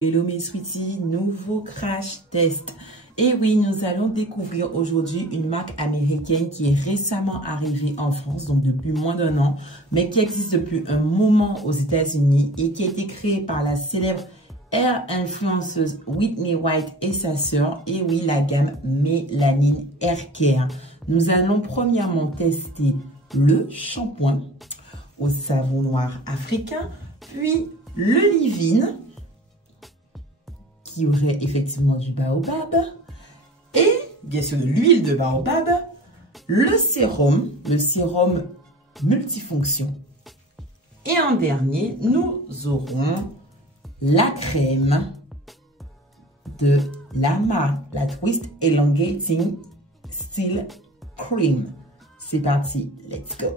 Hello mes sweeties, nouveau crash test. Et oui, nous allons découvrir aujourd'hui une marque américaine qui est récemment arrivée en France, donc depuis moins d'1 an, mais qui existe depuis un moment aux États-Unis et qui a été créée par la célèbre hair influenceuse Whitney White et sa sœur. Et oui, la gamme Mélanine Hair Care. Nous allons premièrement tester le shampoing au savon noir africain, puis le leave-in qui aurait effectivement du baobab et bien sûr de l'huile de baobab, le sérum multifonction et en dernier nous aurons la crème de la marque, la Twist Elongating Steel Cream. C'est parti, let's go!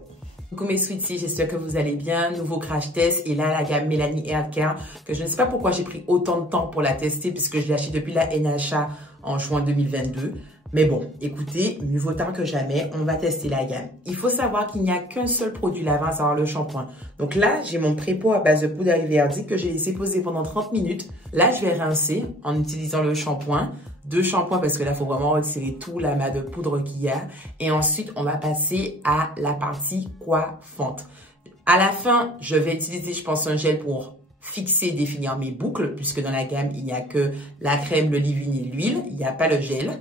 Coucou mes sweeties, j'espère que vous allez bien. Nouveau crash test et là la gamme Mélanine Hair Care que je ne sais pas pourquoi j'ai pris autant de temps pour la tester puisque je l'ai acheté depuis la NHA en juin 2022. Mais bon, écoutez, mieux vaut tard que jamais, on va tester la gamme. Il faut savoir qu'il n'y a qu'un seul produit lavant, à savoir le shampoing. Donc là, j'ai mon pré-pot à base de poudre Verdict que j'ai laissé poser pendant 30 minutes. Là, je vais rincer en utilisant le shampoing. 2 shampoings parce que là, il faut vraiment retirer tout l'amas de poudre qu'il y a. Et ensuite, on va passer à la partie coiffante. À la fin, je vais utiliser, je pense, un gel pour fixer et définir mes boucles puisque dans la gamme, il n'y a que la crème, le leave-in et l'huile. Il n'y a pas le gel.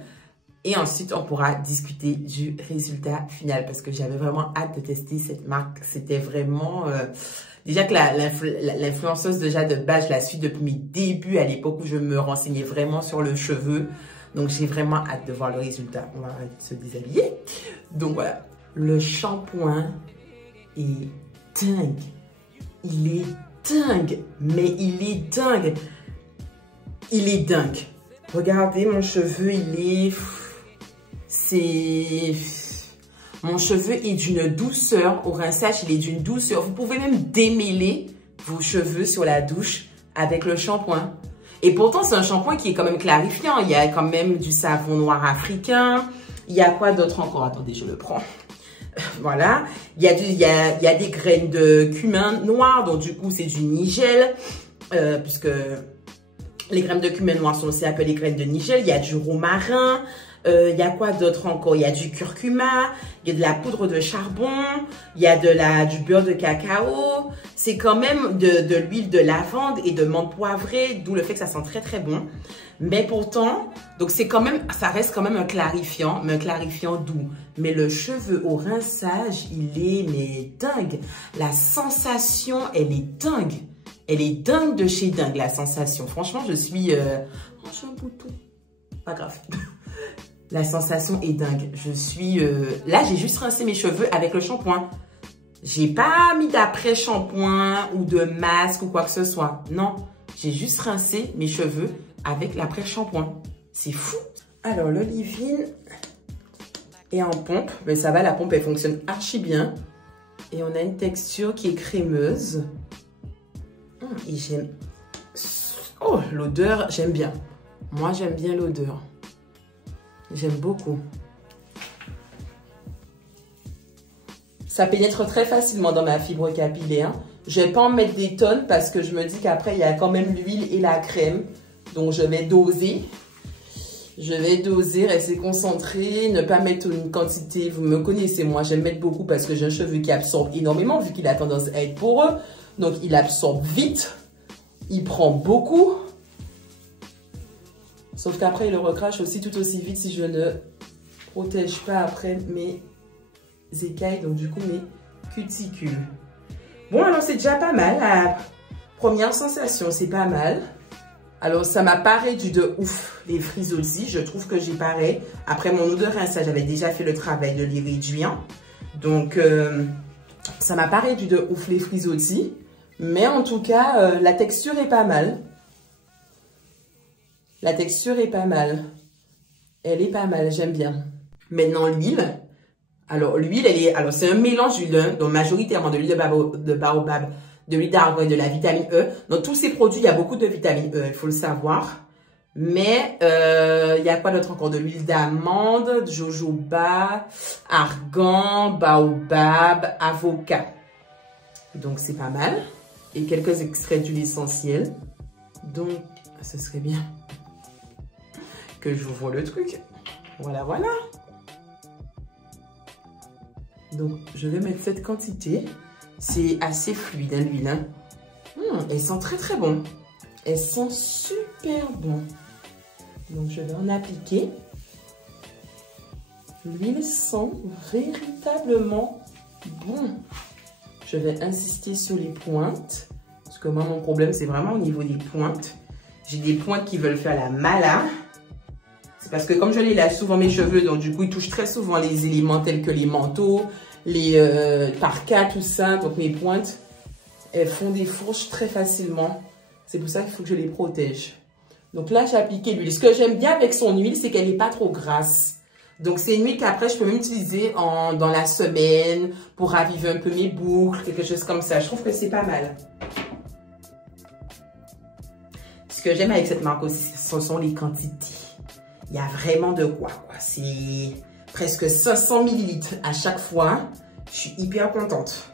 Et ensuite, on pourra discuter du résultat final parce que j'avais vraiment hâte de tester cette marque. C'était vraiment... déjà que l'influenceuse déjà de base, je la suis depuis mes débuts à l'époque où je me renseignais vraiment sur le cheveu. Donc, j'ai vraiment hâte de voir le résultat. On va se déshabiller. Donc, voilà. Le shampoing est dingue. Il est dingue. Mais il est dingue. Il est dingue. Regardez, mon cheveu, il est... Mon cheveu est d'une douceur, au rinçage, il est d'une douceur. Vous pouvez même démêler vos cheveux sur la douche avec le shampoing. Et pourtant, c'est un shampoing qui est quand même clarifiant. Il y a quand même du savon noir africain. Il y a quoi d'autre encore? Attendez, je le prends. Voilà. Il y a des graines de cumin noir, donc du coup, c'est du nigel, puisque les graines de cumin noir sont aussi appelées graines de nigel. Il y a du romarin. Il y a quoi d'autre encore? Il y a du curcuma, il y a de la poudre de charbon, il y a du beurre de cacao. C'est quand même de l'huile de lavande et de menthe poivrée, d'où le fait que ça sent très très bon. Mais pourtant, donc c'est quand même, ça reste quand même un clarifiant, mais un clarifiant doux. Mais le cheveu au rinçage, il est mais dingue. La sensation, elle est dingue. Elle est dingue de chez dingue, la sensation. Franchement, je suis... Oh, j'ai un bouton. Pas grave. La sensation est dingue. Je suis... Là, j'ai juste rincé mes cheveux avec le shampoing. J'ai pas mis d'après-shampoing ou de masque ou quoi que ce soit. Non, j'ai juste rincé mes cheveux avec l'après-shampoing. C'est fou. Alors, le leave-in est en pompe. Mais ça va, la pompe, elle fonctionne archi bien. Et on a une texture qui est crémeuse. Et j'aime... Oh, l'odeur, j'aime bien. Moi, j'aime bien l'odeur. J'aime beaucoup. Ça pénètre très facilement dans ma fibre capillaire. Je ne vais pas en mettre des tonnes parce que je me dis qu'après, il y a quand même l'huile et la crème. Donc, je vais doser. Je vais doser, rester concentrée, ne pas mettre une quantité. Vous me connaissez, moi, j'aime mettre beaucoup parce que j'ai un cheveu qui absorbe énormément vu qu'il a tendance à être poreux. Donc, il absorbe vite. Il prend beaucoup. Sauf qu'après, il le recrache aussi tout aussi vite si je ne protège pas après mes écailles, donc du coup mes cuticules. Bon, alors c'est déjà pas mal. La première sensation, c'est pas mal. Alors, ça m'a pas réduit de ouf les frisottis. Je trouve que j'ai pareil. Après mon eau de rinçage, j'avais déjà fait le travail de les réduire. Donc, ça m'a pas réduit de ouf les frisottis. Mais en tout cas, la texture est pas mal. La texture est pas mal. Elle est pas mal, j'aime bien. Maintenant, l'huile. Alors, l'huile, alors c'est un mélange d'huile, donc majoritairement de l'huile de baobab, de l'huile d'argan et de la vitamine E. Dans tous ces produits, il y a beaucoup de vitamine E, il faut le savoir. Mais il y a quoi d'autre encore? De l'huile d'amande, de jojoba, argan, baobab, avocat. Donc, c'est pas mal. Et quelques extraits d'huile essentielle. Donc, ce serait bien que j'ouvre le truc. Voilà, voilà. Donc, je vais mettre cette quantité. C'est assez fluide, hein, l'huile. Hein. Elles sont très, très bonnes. Elles sont super bonnes. Donc, je vais en appliquer. L'huile sent véritablement bon. Je vais insister sur les pointes. Parce que moi, mon problème, c'est vraiment au niveau des pointes. J'ai des pointes qui veulent faire la mala. C'est parce que comme je les lave souvent mes cheveux, donc du coup, ils touchent très souvent les éléments tels que les manteaux, les parkas, tout ça. Donc mes pointes, elles font des fourches très facilement. C'est pour ça qu'il faut que je les protège. Donc là, j'ai appliqué l'huile. Ce que j'aime bien avec son huile, c'est qu'elle n'est pas trop grasse. Donc c'est une huile qu'après, je peux même utiliser dans la semaine pour raviver un peu mes boucles, quelque chose comme ça. Je trouve que c'est pas mal. Ce que j'aime avec cette marque aussi, ce sont les quantités. Il y a vraiment de quoi. C'est presque 500 ml à chaque fois. Je suis hyper contente.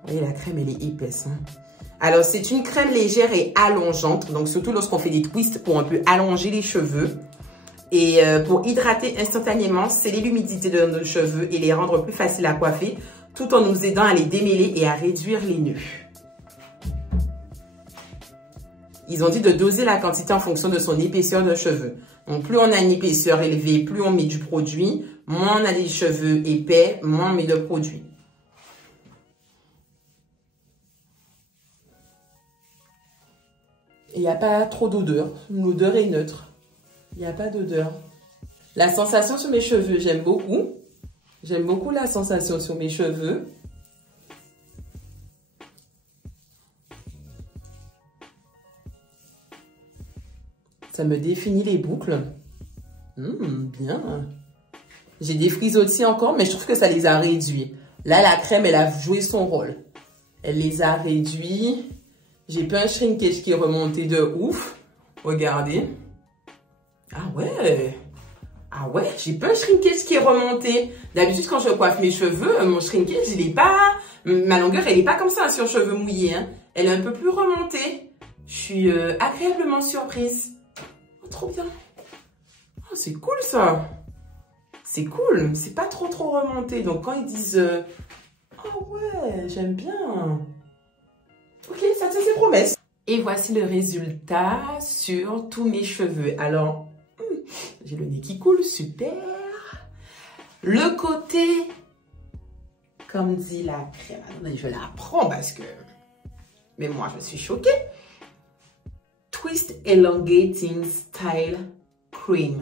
Vous voyez, la crème, elle est épaisse. Hein. Alors, c'est une crème légère et allongeante. Donc, surtout lorsqu'on fait des twists pour un peu allonger les cheveux. Et pour hydrater instantanément, sceller l'humidité de nos cheveux et les rendre plus faciles à coiffer, tout en nous aidant à les démêler et à réduire les nœuds. Ils ont dit de doser la quantité en fonction de son épaisseur de cheveux. Donc, plus on a une épaisseur élevée, plus on met du produit. Moins on a des cheveux épais, moins on met de produit. Et il n'y a pas trop d'odeur. L'odeur est neutre. Il n'y a pas d'odeur. La sensation sur mes cheveux, j'aime beaucoup. J'aime beaucoup la sensation sur mes cheveux. Ça me définit les boucles. Bien. J'ai des frisottis encore, mais je trouve que ça les a réduits. Là, la crème, elle a joué son rôle. Elle les a réduits. J'ai pas un shrinkage qui est remonté de ouf. Regardez. Ah ouais. Ah ouais, j'ai pas un shrinkage qui est remonté. D'habitude, quand je coiffe mes cheveux, mon shrinkage, il est pas... Ma longueur, elle est pas comme ça sur cheveux mouillés. Hein. Elle est un peu plus remontée. Je suis agréablement surprise. Oh, trop bien. Oh, c'est cool ça. C'est cool. C'est pas trop remonté. Donc quand ils disent... oh ouais, j'aime bien. Ok, ça tient ses promesses. Et voici le résultat sur tous mes cheveux. Alors, j'ai le nez qui coule, super. Le côté, comme dit la crème, je la prends parce que... Mais moi, je suis choquée. Twist Elongating Style Cream.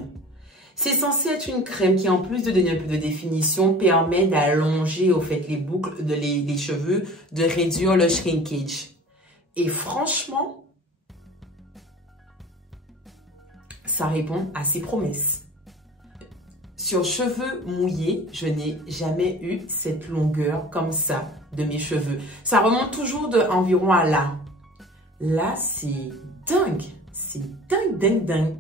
C'est censé être une crème qui, en plus de donner un peu de définition, permet d'allonger au fait les boucles, les cheveux, de réduire le shrinkage. Et franchement, ça répond à ses promesses. Sur cheveux mouillés, je n'ai jamais eu cette longueur comme ça de mes cheveux. Ça remonte toujours environ à là. Là, c'est dingue. C'est dingue.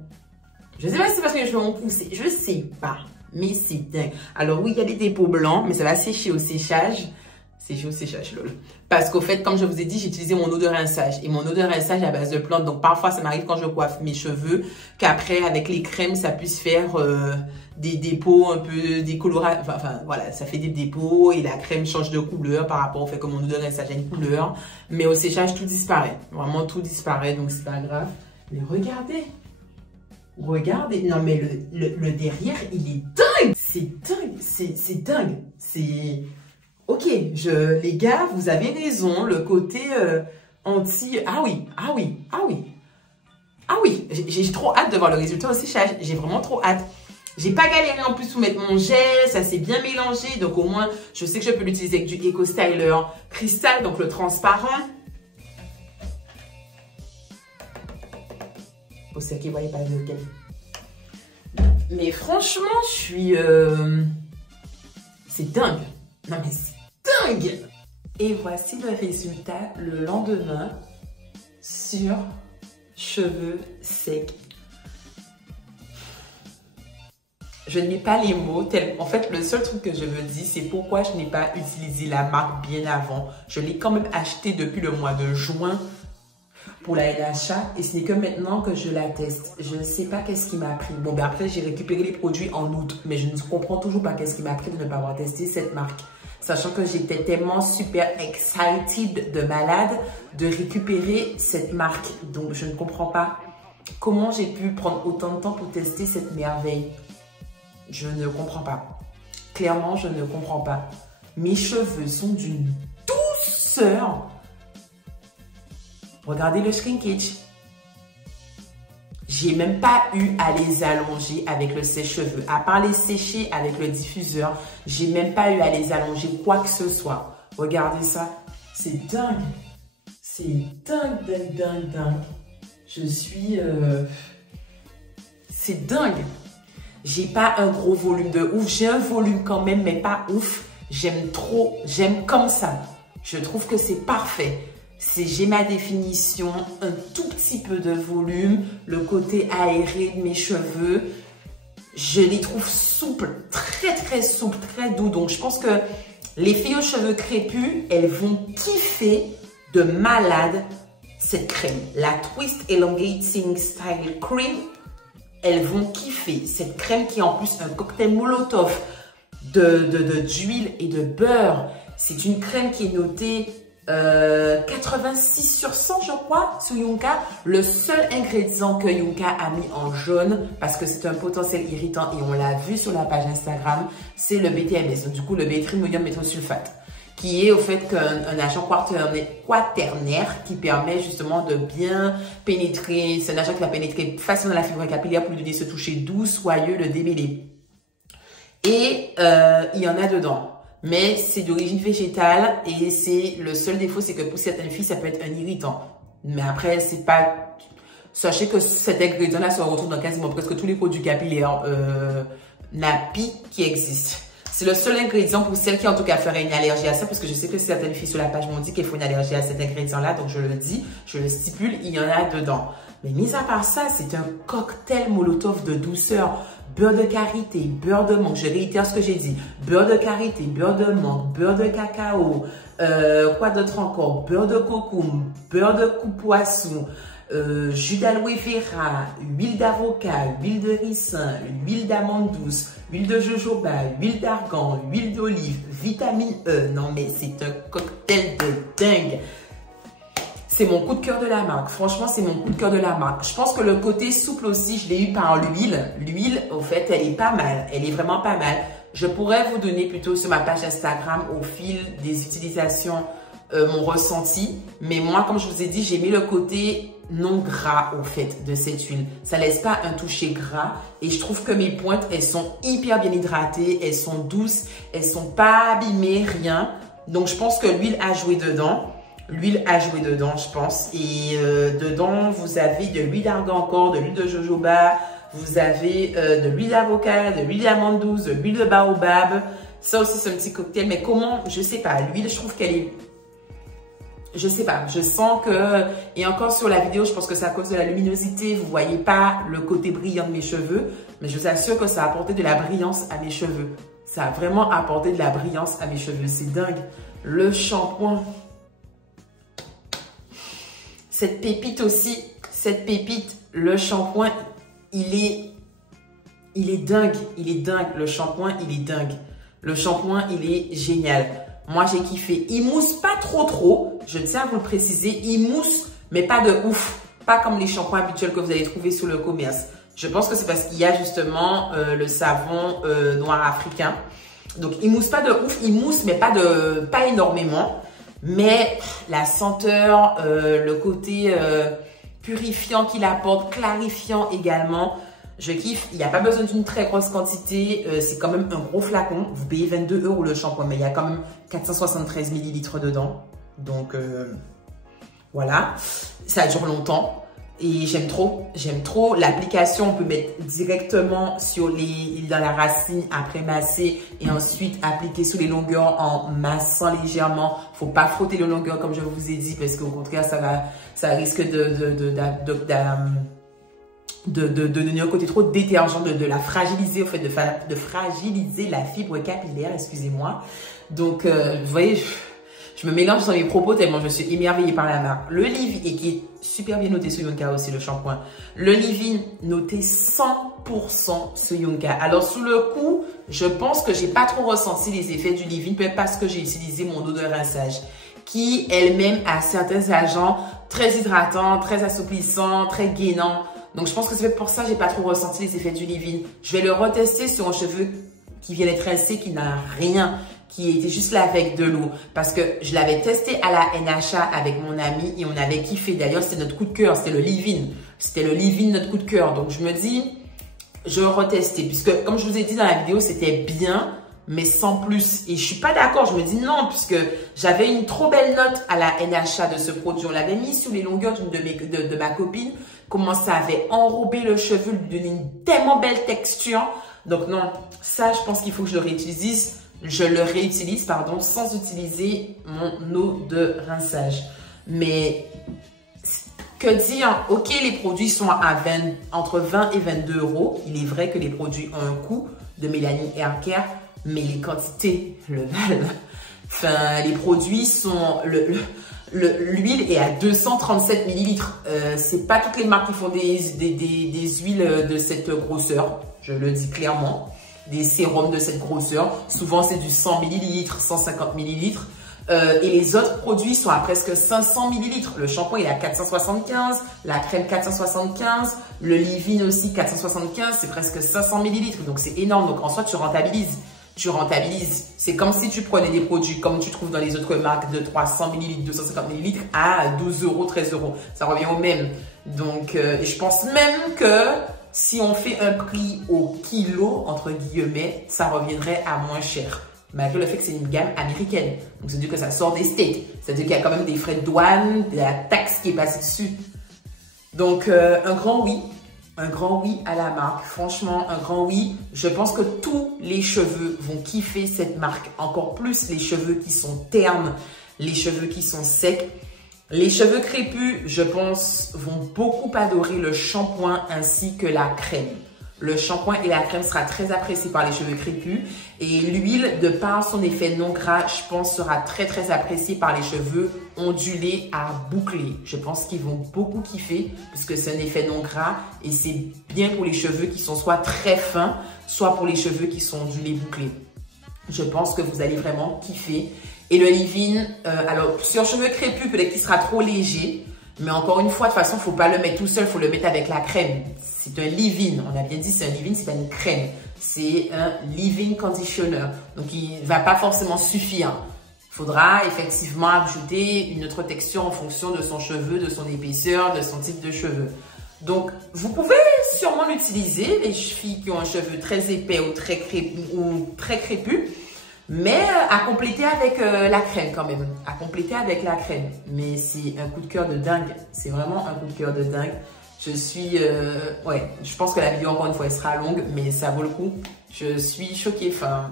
Je ne sais pas si c'est parce que les cheveux ont poussé. Je ne sais pas. Mais c'est dingue. Alors oui, il y a des dépôts blancs, mais ça va sécher au séchage. Sécher au séchage, lol. Parce qu'au fait, comme je vous ai dit, j'ai utilisé mon eau de rinçage. Et mon eau de rinçage est à base de plantes. Donc parfois, ça m'arrive quand je coiffe mes cheveux qu'après, avec les crèmes, ça puisse faire des dépôts un peu décolorés. Enfin, voilà, ça fait des dépôts et la crème change de couleur par rapport au fait que mon eau de rinçage a une couleur. Mais au séchage, tout disparaît. Vraiment, tout disparaît. Donc, c'est pas grave. Mais regardez. Regardez. Non, mais le derrière, il est dingue. C'est dingue. C'est dingue. C'est... Ok, les gars, vous avez raison, le côté anti... Ah oui, j'ai trop hâte de voir le résultat au séchage, j'ai vraiment trop hâte. J'ai pas galéré en plus pour mettre mon gel, ça s'est bien mélangé. Donc au moins, je sais que je peux l'utiliser avec du Eco Styler Cristal, donc le transparent. Pour ceux qui ne voyaient pas lequel. Mais franchement, je suis... C'est dingue. Non mais c'est dingue. Et voici le résultat le lendemain sur cheveux secs. Je n'ai pas les mots. En fait, le seul truc que je me dis, c'est pourquoi je n'ai pas utilisé la marque bien avant. Je l'ai quand même acheté depuis le mois de juin pour la LHA et ce n'est que maintenant que je la teste. Je ne sais pas qu'est-ce qui m'a pris. Bon, ben après, j'ai récupéré les produits en août, mais je ne comprends toujours pas qu'est-ce qui m'a pris de ne pas avoir testé cette marque. Sachant que j'étais tellement super excited de malade de récupérer cette marque. Donc, je ne comprends pas comment j'ai pu prendre autant de temps pour tester cette merveille. Je ne comprends pas. Clairement, je ne comprends pas. Mes cheveux sont d'une douceur. Regardez le shrinkage. J'ai même pas eu à les allonger avec le sèche-cheveux. À part les sécher avec le diffuseur, j'ai même pas eu à les allonger quoi que ce soit. Regardez ça. C'est dingue. C'est dingue, dingue, dingue, dingue. Je suis... C'est dingue. J'ai pas un gros volume de ouf. J'ai un volume quand même, mais pas ouf. J'aime trop. J'aime comme ça. Je trouve que c'est parfait. J'ai ma définition, un tout petit peu de volume, le côté aéré de mes cheveux. Je les trouve souples, très très souples, très doux. Donc je pense que les filles aux cheveux crépus, elles vont kiffer de malade cette crème. La Twist Elongating Style Cream, elles vont kiffer. Cette crème qui est en plus un cocktail molotov d'huile et de beurre. C'est une crème qui est notée 86 sur 100 je crois sur Yunka. Le seul ingrédient que Yunka a mis en jaune parce que c'est un potentiel irritant et on l'a vu sur la page Instagram, c'est le BTMS, donc du coup le bétrimonium méthylsulfate, qui est au fait un agent quaternaire qui permet justement de bien pénétrer. C'est un agent qui va pénétrer facilement dans la fibre capillaire pour lui donner ce toucher doux, soyeux, le démêlé. Et il y en a dedans. Mais c'est d'origine végétale et c'est le seul défaut, c'est que pour certaines filles, ça peut être un irritant. Mais après, c'est pas... Sachez que cet ingrédient-là se retrouve dans quasiment presque tous les produits capillaires nappies qui existent. C'est le seul ingrédient pour celles qui en tout cas feraient une allergie à ça, parce que je sais que certaines filles sur la page m'ont dit qu'il faut une allergie à cet ingrédient-là, donc je le dis, je le stipule, il y en a dedans. Mais mis à part ça, c'est un cocktail molotov de douceur. Beurre de karité, beurre de menthe, je réitère ce que j'ai dit. Beurre de karité, beurre de menthe, beurre de cacao, quoi d'autre encore? Beurre de coco, beurre de cou-poisson, jus d'aloe vera, huile d'avocat, huile de ricin, huile d'amande douce, huile de jojoba, huile d'argan, huile d'olive, vitamine E. Non mais c'est un cocktail de dingue. C'est mon coup de cœur de la marque. Franchement, c'est mon coup de cœur de la marque. Je pense que le côté souple aussi, je l'ai eu par l'huile. L'huile, au fait, elle est pas mal. Elle est vraiment pas mal. Je pourrais vous donner plutôt sur ma page Instagram au fil des utilisations mon ressenti. Mais moi, comme je vous ai dit, j'ai mis le côté non gras au fait de cette huile. Ça laisse pas un toucher gras. Et je trouve que mes pointes, elles sont hyper bien hydratées. Elles sont douces. Elles sont pas abîmées, rien. Donc, je pense que l'huile a joué dedans. L'huile a joué dedans, je pense. Et dedans, vous avez de l'huile d'argan encore, de l'huile de jojoba. Vous avez de l'huile d'avocat, de l'huile d'amande douce, de l'huile de baobab. Ça aussi, c'est un petit cocktail. Mais comment? Je sais pas. L'huile, je trouve qu'elle est... Je sais pas. Je sens que... Et encore sur la vidéo, je pense que c'est à cause de la luminosité. Vous voyez pas le côté brillant de mes cheveux. Mais je vous assure que ça a apporté de la brillance à mes cheveux. Ça a vraiment apporté de la brillance à mes cheveux. C'est dingue. Le shampoing... Cette pépite aussi, cette pépite, le shampoing, il est dingue, le shampoing, il est dingue. Le shampoing, il est génial. Moi, j'ai kiffé. Il mousse pas trop, je tiens à vous le préciser. Il mousse, mais pas de ouf. Pas comme les shampoings habituels que vous allez trouver sur le commerce. Je pense que c'est parce qu'il y a justement le savon noir africain. Donc, il mousse pas de ouf, il mousse, mais pas énormément. Mais la senteur, le côté purifiant qu'il apporte, clarifiant également, Je kiffe. Il n'y a pas besoin d'une très grosse quantité. C'est quand même un gros flacon. Vous payez 22 € le shampoing, mais il y a quand même 473 millilitres dedans. Donc, voilà. Ça dure longtemps. Et j'aime trop l'application. On peut mettre directement dans la racine après masser et ensuite appliquer sous les longueurs en massant légèrement. Faut pas frotter les longueurs comme je vous ai dit parce qu'au contraire ça risque de donner un côté trop détergent, de la fragiliser, au fait de fragiliser la fibre capillaire, excusez-moi. Donc vous voyez, je me mélange dans les propos tellement je suis émerveillée par la marque. Le leave-in, et qui est super bien noté sur Yonka aussi, le shampoing. Le leave-in noté 100% sur Yonka. Alors, sous le coup, je pense que j'ai pas trop ressenti les effets du leave-in, peut-être parce que j'ai utilisé mon eau de rinçage, qui elle-même a certains agents très hydratants, très assouplissants, très gainants. Donc, je pense que c'est pour ça que j'ai pas trop ressenti les effets du leave-in. Je vais le retester sur un cheveu qui vient d'être rincé, qui n'a rien, qui était juste là avec de l'eau. Parce que je l'avais testé à la NHA avec mon ami et on avait kiffé. D'ailleurs, c'était notre coup de cœur, c'était le leave-in. C'était le leave-in, notre coup de cœur. Donc, je me dis, je vais retester. Puisque, comme je vous ai dit dans la vidéo, c'était bien, mais sans plus. Et je suis pas d'accord. Je me dis non, puisque j'avais une trop belle note à la NHA de ce produit. On l'avait mis sur les longueurs de ma copine. Comment ça avait enrobé le cheveu, lui donner une tellement belle texture. Donc, non, ça, je pense qu'il faut que je le réutilise. Je le réutilise, pardon, sans utiliser mon eau de rinçage. Mais que dire? Ok, les produits sont entre 20 et 22 €. Il est vrai que les produits ont un coût de Mélanie Hair Care, mais les quantités le valent. Enfin, les produits sont... L'huile est à 237 millilitres. C'est pas toutes les marques qui font des huiles de cette grosseur. Je le dis clairement. Des sérums de cette grosseur. Souvent, c'est du 100 ml, 150 ml. Et les autres produits sont à presque 500 ml. Le shampoing, il est à 475. La crème, 475. Le leave-in aussi, 475. C'est presque 500 ml. Donc, c'est énorme. Donc, en soi, tu rentabilises. C'est comme si tu prenais des produits comme tu trouves dans les autres marques de 300 ml, 250 ml à 12 €, 13 €. Ça revient au même. Donc, je pense même que si on fait un prix au kilo, entre guillemets, ça reviendrait à moins cher. Malgré le fait que c'est une gamme américaine. Donc, c'est-à-dire que ça sort des States. C'est-à-dire qu'il y a quand même des frais de douane, de la taxe qui est passée dessus. Donc, un grand oui. Un grand oui à la marque. Franchement, un grand oui. Je pense que tous les cheveux vont kiffer cette marque. Encore plus les cheveux qui sont ternes, les cheveux qui sont secs. Les cheveux crépus, je pense, vont beaucoup adorer le shampoing ainsi que la crème. Le shampoing et la crème sera très apprécié par les cheveux crépus. Et l'huile, de par son effet non gras, je pense, sera très très apprécié par les cheveux ondulés à boucler. Je pense qu'ils vont beaucoup kiffer puisque c'est un effet non gras et c'est bien pour les cheveux qui sont soit très fins, soit pour les cheveux qui sont ondulés bouclés. Je pense que vous allez vraiment kiffer. Et le leave-in, alors sur cheveux crépus, peut-être qu'il sera trop léger. Mais encore une fois, de toute façon, il ne faut pas le mettre tout seul, il faut le mettre avec la crème. C'est un leave-in. On a bien dit c'est un leave-in, c'est pas une crème. C'est un leave-in conditioner. Donc, il ne va pas forcément suffire. Il faudra effectivement ajouter une autre texture en fonction de son cheveu, de son épaisseur, de son type de cheveux. Donc, vous pouvez sûrement l'utiliser, les filles qui ont un cheveu très épais ou très crépus. Mais à compléter avec la crème quand même. À compléter avec la crème. Mais c'est un coup de cœur de dingue. C'est vraiment un coup de cœur de dingue. Je suis... ouais, je pense que la vidéo, encore une fois, elle sera longue. Mais ça vaut le coup. Je suis choquée. Enfin,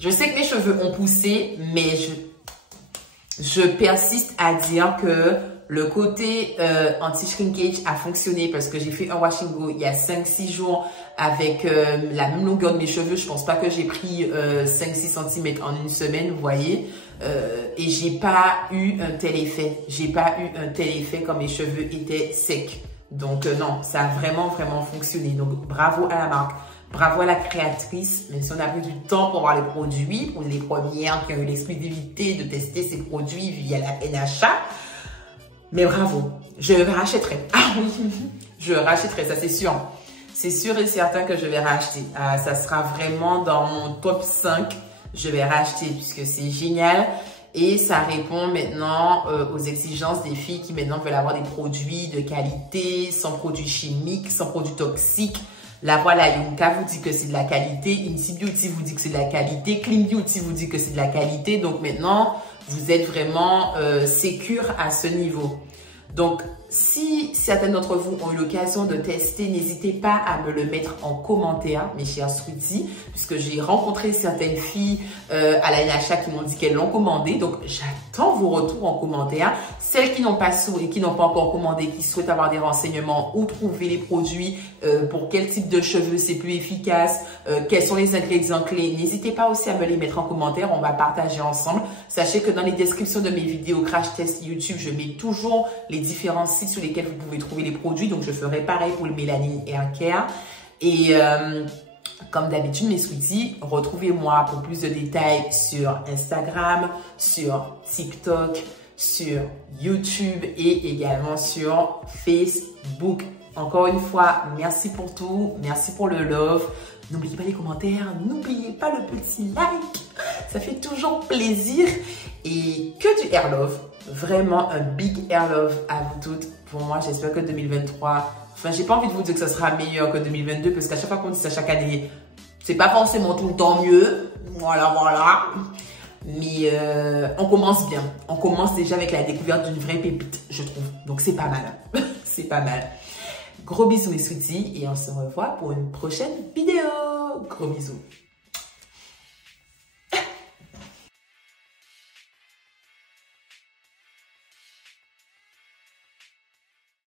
je sais que mes cheveux ont poussé. Mais je persiste à dire que le côté anti-shrinkage a fonctionné. Parce que j'ai fait un wash and go il y a 5-6 jours. Avec la même longueur de mes cheveux, je pense pas que j'ai pris 5-6 cm en une semaine, vous voyez. Et j'ai pas eu un tel effet. J'ai pas eu un tel effet quand mes cheveux étaient secs. Donc non, ça a vraiment, vraiment fonctionné. Donc bravo à la marque. Bravo à la créatrice. Même si on a pris du temps pour voir les produits, pour les premières qui ont eu l'exclusivité de tester ces produits via la NHA. Mais bravo. Je rachèterai. Ah oui, je rachèterai, ça c'est sûr. C'est sûr et certain que je vais racheter. Ça sera vraiment dans mon top 5. Je vais racheter puisque c'est génial. Et ça répond maintenant aux exigences des filles qui maintenant veulent avoir des produits de qualité, sans produits chimiques, sans produits toxiques. La voilà, Yunka vous dit que c'est de la qualité, Inti Beauty vous dit que c'est de la qualité, Clean Beauty vous dit que c'est de la qualité. Donc maintenant, vous êtes vraiment sécure à ce niveau. Donc, si certains d'entre vous ont eu l'occasion de tester, n'hésitez pas à me le mettre en commentaire, mes chers sweeties, puisque j'ai rencontré certaines filles à la NHA qui m'ont dit qu'elles l'ont commandé. Donc, j'attends vos retours en commentaire. Celles qui n'ont pas et qui n'ont pas encore commandé, qui souhaitent avoir des renseignements, où trouver les produits, pour quel type de cheveux c'est plus efficace, quels sont les ingrédients clés, n'hésitez pas aussi à me les mettre en commentaire. On va partager ensemble. Sachez que dans les descriptions de mes vidéos crash test YouTube, je mets toujours les différents sites sur lesquels vous pouvez trouver les produits. Donc, je ferai pareil pour le Mélanine Hair Care. Et comme d'habitude, mes sweeties, retrouvez-moi pour plus de détails sur Instagram, sur TikTok, sur YouTube et également sur Facebook. Encore une fois, merci pour tout. Merci pour le love. N'oubliez pas les commentaires. N'oubliez pas le petit like. Ça fait toujours plaisir. Et que du hair love. Vraiment un big hair love à vous toutes. Pour moi, j'espère que 2023... Enfin, j'ai pas envie de vous dire que ça sera meilleur que 2022 parce qu'à chaque fois qu'on dit ça chaque année, c'est pas forcément tout le temps mieux. Voilà, voilà. Mais on commence bien. On commence déjà avec la découverte d'une vraie pépite, je trouve. Donc, c'est pas mal. C'est pas mal. Gros bisous, mes sweeties. Et on se revoit pour une prochaine vidéo. Gros bisous.